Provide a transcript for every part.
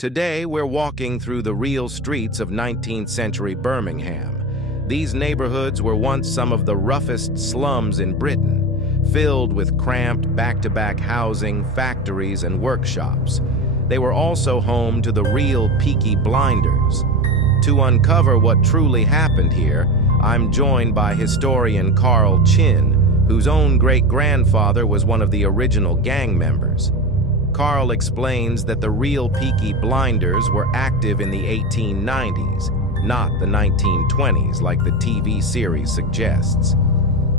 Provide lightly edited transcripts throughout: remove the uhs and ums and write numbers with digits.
Today, we're walking through the real streets of 19th century Birmingham. These neighborhoods were once some of the roughest slums in Britain, filled with cramped back-to-back housing, factories, and workshops. They were also home to the real Peaky Blinders. To uncover what truly happened here, I'm joined by historian Carl Chinn, whose own great-grandfather was one of the original gang members. Carl explains that the real Peaky Blinders were active in the 1890s, not the 1920s like the TV series suggests.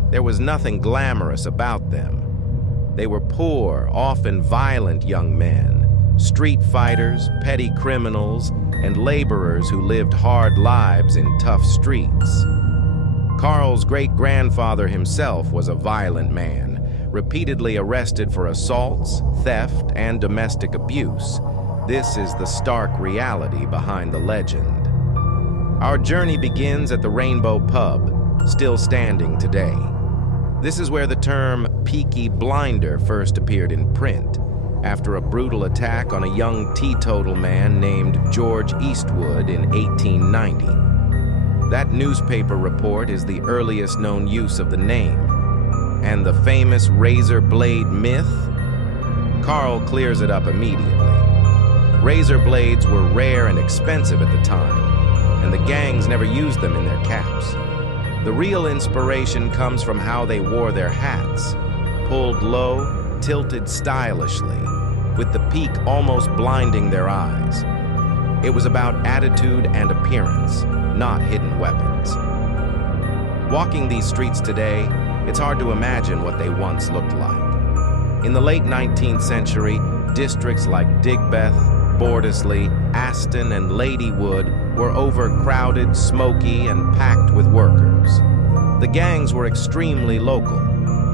There was nothing glamorous about them. They were poor, often violent young men, street fighters, petty criminals, and laborers who lived hard lives in tough streets. Carl's great-grandfather himself was a violent man, repeatedly arrested for assaults, theft, and domestic abuse. This is the stark reality behind the legend. Our journey begins at the Rainbow Pub, still standing today. This is where the term Peaky Blinder first appeared in print, after a brutal attack on a young teetotal man named George Eastwood in 1890. That newspaper report is the earliest known use of the name. And the famous razor blade myth? Carl clears it up immediately. Razor blades were rare and expensive at the time, and the gangs never used them in their caps. The real inspiration comes from how they wore their hats, pulled low, tilted stylishly, with the peak almost blinding their eyes. It was about attitude and appearance, not hidden weapons. Walking these streets today, it's hard to imagine what they once looked like. In the late 19th century, districts like Digbeth, Bordesley, Aston, and Ladywood were overcrowded, smoky, and packed with workers. The gangs were extremely local,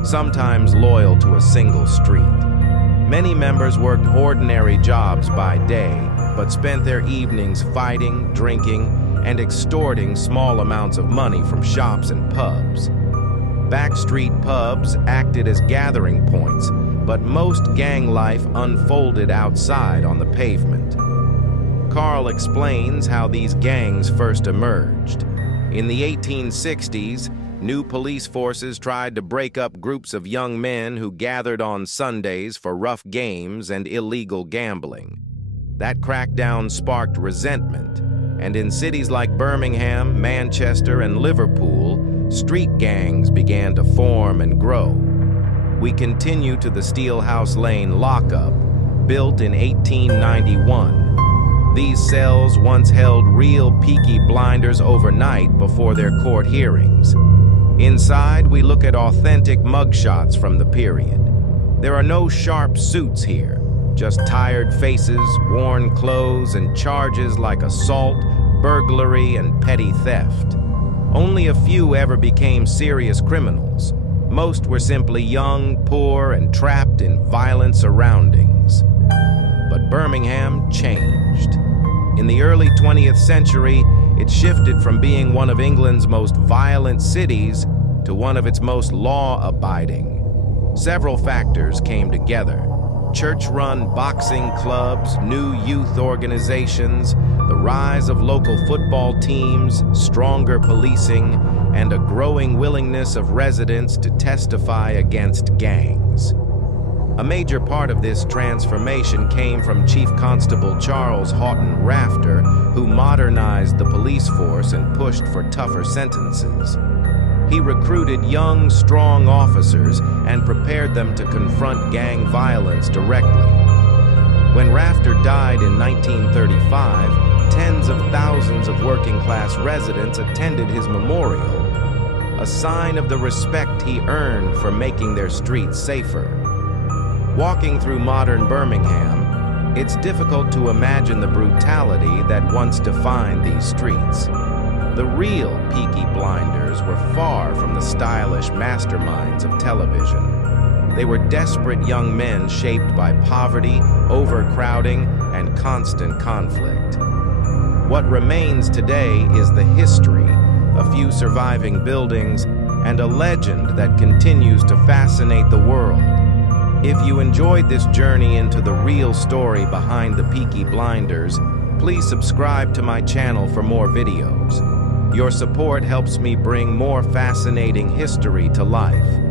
sometimes loyal to a single street. Many members worked ordinary jobs by day, but spent their evenings fighting, drinking, and extorting small amounts of money from shops and pubs. Backstreet pubs acted as gathering points, but most gang life unfolded outside on the pavement. Carl explains how these gangs first emerged. In the 1860s, new police forces tried to break up groups of young men who gathered on Sundays for rough games and illegal gambling. That crackdown sparked resentment, and in cities like Birmingham, Manchester, and Liverpool, street gangs began to form and grow. We continue to the Steelhouse Lane lockup, built in 1891. These cells once held real Peaky Blinders overnight before their court hearings. Inside, we look at authentic mugshots from the period. There are no sharp suits here, just tired faces, worn clothes, and charges like assault, burglary, and petty theft. Only a few ever became serious criminals. Most were simply young, poor, and trapped in violent surroundings. But Birmingham changed. In the early 20th century, it shifted from being one of England's most violent cities to one of its most law-abiding. Several factors came together: church-run boxing clubs, new youth organizations, the rise of local football teams, stronger policing, and a growing willingness of residents to testify against gangs. A major part of this transformation came from Chief Constable Charles Houghton Rafter, who modernized the police force and pushed for tougher sentences. He recruited young, strong officers and prepared them to confront gang violence directly. When Rafter died in 1935, tens of thousands of working-class residents attended his memorial, a sign of the respect he earned for making their streets safer. Walking through modern Birmingham, it's difficult to imagine the brutality that once defined these streets. The real Peaky Blinders were far from the stylish masterminds of television. They were desperate young men shaped by poverty, overcrowding, and constant conflict. What remains today is the history, a few surviving buildings, and a legend that continues to fascinate the world. If you enjoyed this journey into the real story behind the Peaky Blinders, please subscribe to my channel for more videos. Your support helps me bring more fascinating history to life.